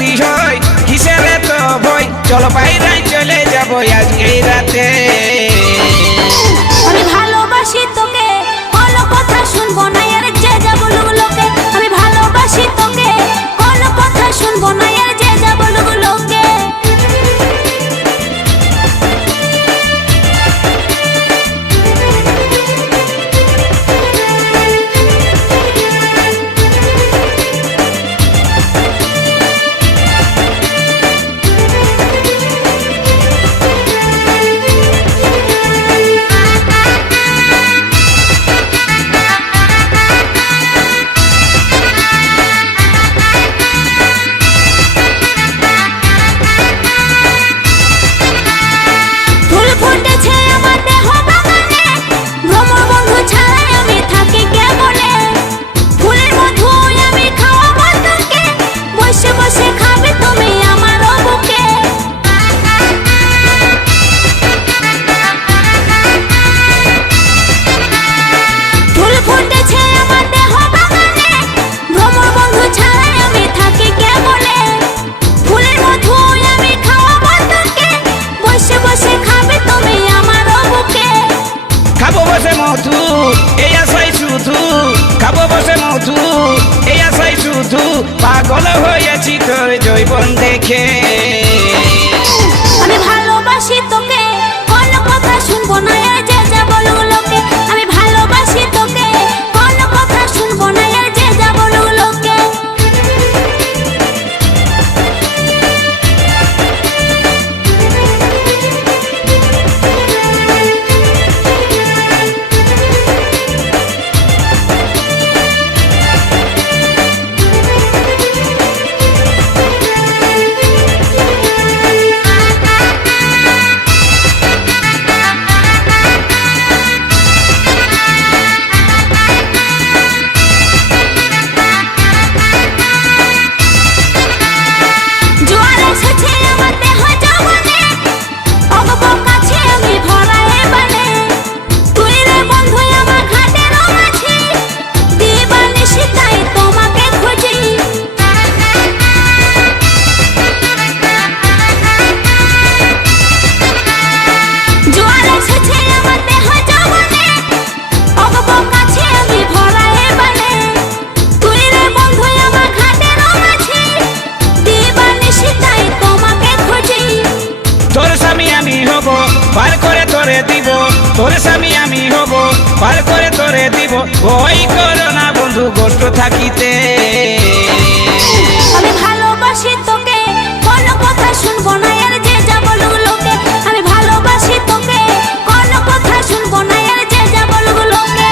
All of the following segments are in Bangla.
যদি হয় কিসের তো ভয়, চলো বাইরে চলে যাবো আজ এই রাতে। আমি ভালোবাসি তোকে, কোনো কথা শুনবো না আর যে যা বলুক লোকে। আমি ভালোবাসি তোকে, কোনো কথা শুনবো না আর যে যা বলুক লোকে। খাবো বসে মধু এই আশাই শুধু, খাবো বসে মধু এই আশাই শুধু, পাগল হয়েছি তোর জৈবন দেখে। আমি ভালোবাসি তোকে, কোনো কথা শুনবো না আর যে যা বলুক লোকে। আমি ভালোবাসি তোকে, কোনো কথা শুনবো না আর যে যা বলুক লোকে। পার করে তোরে দিব, তোর স্বামী আমি হব, পার করে তোরে দিব, ভয় করো না বন্ধু কষ্ট থাকিতে। আমি ভালোবাসি তোকে, কোনো কথা শুনবো না আর যে যা বলুক লোকে। আমি ভালোবাসি তোকে, কোনো কথা শুনবো না আর যে যা বলুক লোকে।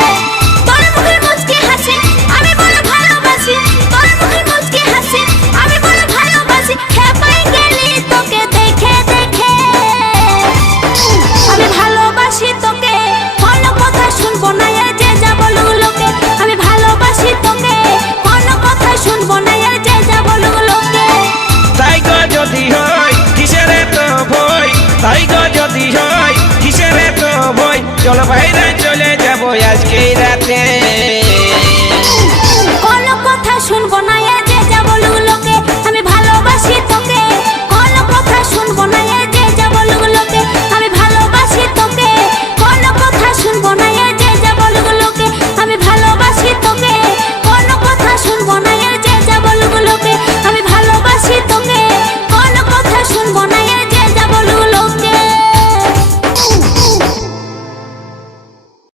তোর মুখের মুচকি হাসি আমি বলে ভালোবাসি, তোর মুখের মুচকি হাসি আমি বলে ভালোবাসি। খেপাই গেলি তোকে দেখে দেখে। আমি ভালোবাসি তোকে, কোনো কথা শুনবো না আর যে যা বলুক লোকে। আমি ভালোবাসি তোকে, কোনো কথা শুনবো না আর যে যা বলুক লোকে। তাই গো যদি হয় কিসের তো ভয়, তাই গো যদি হয় কিসের তো ভয়, চলো বাইরে